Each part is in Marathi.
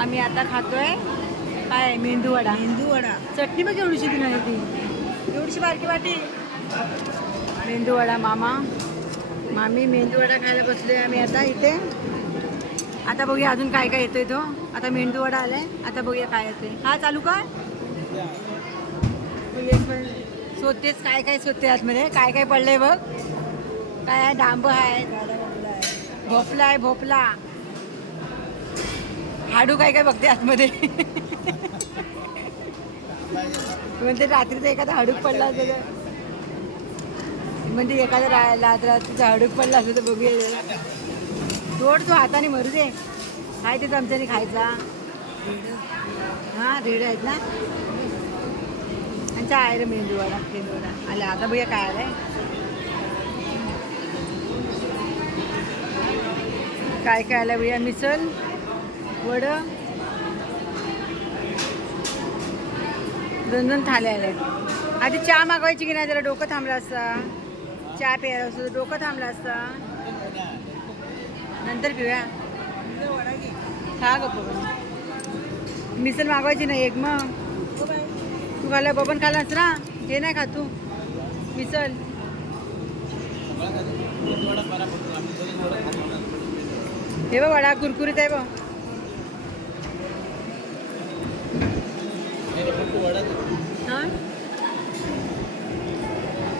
आम्ही आता खातोय काय मेंदू वडा. मेंदू वडा. चटणी बघ एवढीशी ती नाही ती. एवढीशी बारकी वाटी. मेंदू वडा मामा. मामी मेंदू वडा खायला बसलोय आम्ही आता इथे. आता बघूया अजून काय काय येतोय तो. आता मेंदू वडा आलाय. आता बघूया काय येतोय. हा चालू कर. सोतेच काय काय सोते आतमध्ये? काय काय पडलंय बघ. काय आहे? डांब आहे. भोपला आहे भोपला. हाडू काय काय बघते आतमध्ये? म्हणजे रात्रीचा एखादा हाडूक पडला असं म्हणजे एखादा राहायला रात्रीचा हाडूक पडला असं तर बघूया तोड तो हाताने मरू दे. काय ते चमच्याने खायचा. हां रेड आहेत ना? त्यांचा आहे रे मेंदूवाडा मेंदूवाडा आला आता बघूया काय आलंय. काय काय आलं बघूया? मिसल वडं. दोन दोन थाल्या आल्या आधी चहा मागवायची की नाही? जरा डोकं थांबलं असता. चहा प्यायला असतं डोकं थांबलं असता. नंतर पिऊया. वडा खा गप्प मिसल मागवायची नाही एक मग. तू खाल्लं बबन खाल्लास ना? हे नाही खा तू. मिसल हे बघ वडा कुरकुरीत आहे बघ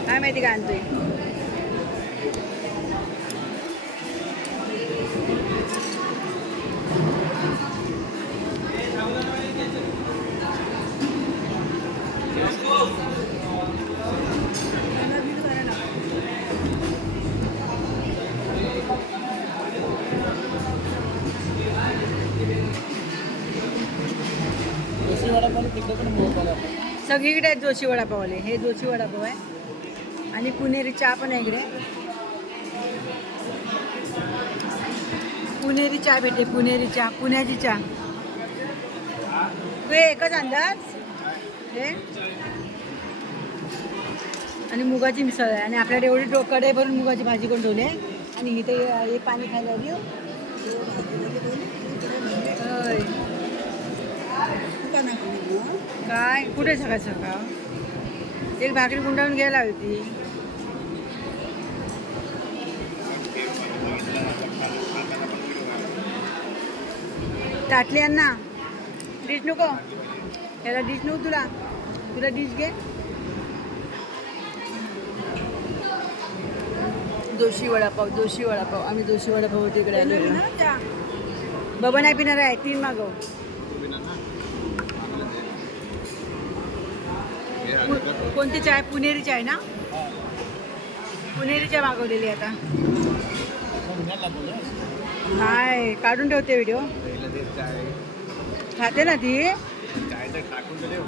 हा काय माहिती काय आणतोय. सगळीकडे जोशी वडापावले हे जोशी वडापाव आहे. आणि पुणेरी चहा पण आहे इकडे. पुणेरी चहा भेटे पुणेरी चहा पुण्याची चहा. तू एकच अंदाज. हे आणि मुगाची मिसळ आहे. आणि आपल्याकडे एवढी डोकडे भरून मुगाची भाजी करून ठेवली आहे. आणि इथे हे पाणी खायला लागली हो. होय. काय? कुठे सकाळ सकाळ? एक भाकरी गुंडाळून घ्यायला होती. ताटली आण ना डिश नको. याला डिश नको तुला. तुला डिश घे. जोशी वडापाव जोशी वडापाव. आम्ही जोशी वडापाव तिकडे आलो. बाबा नाही पिणार आहे. तीन मागव. कोणती चाय? पुणेरी चाय ना? पुणेरी चाय मागवलेली आता. नाही काढून ठेवते व्हिडिओ. खाते ना ती.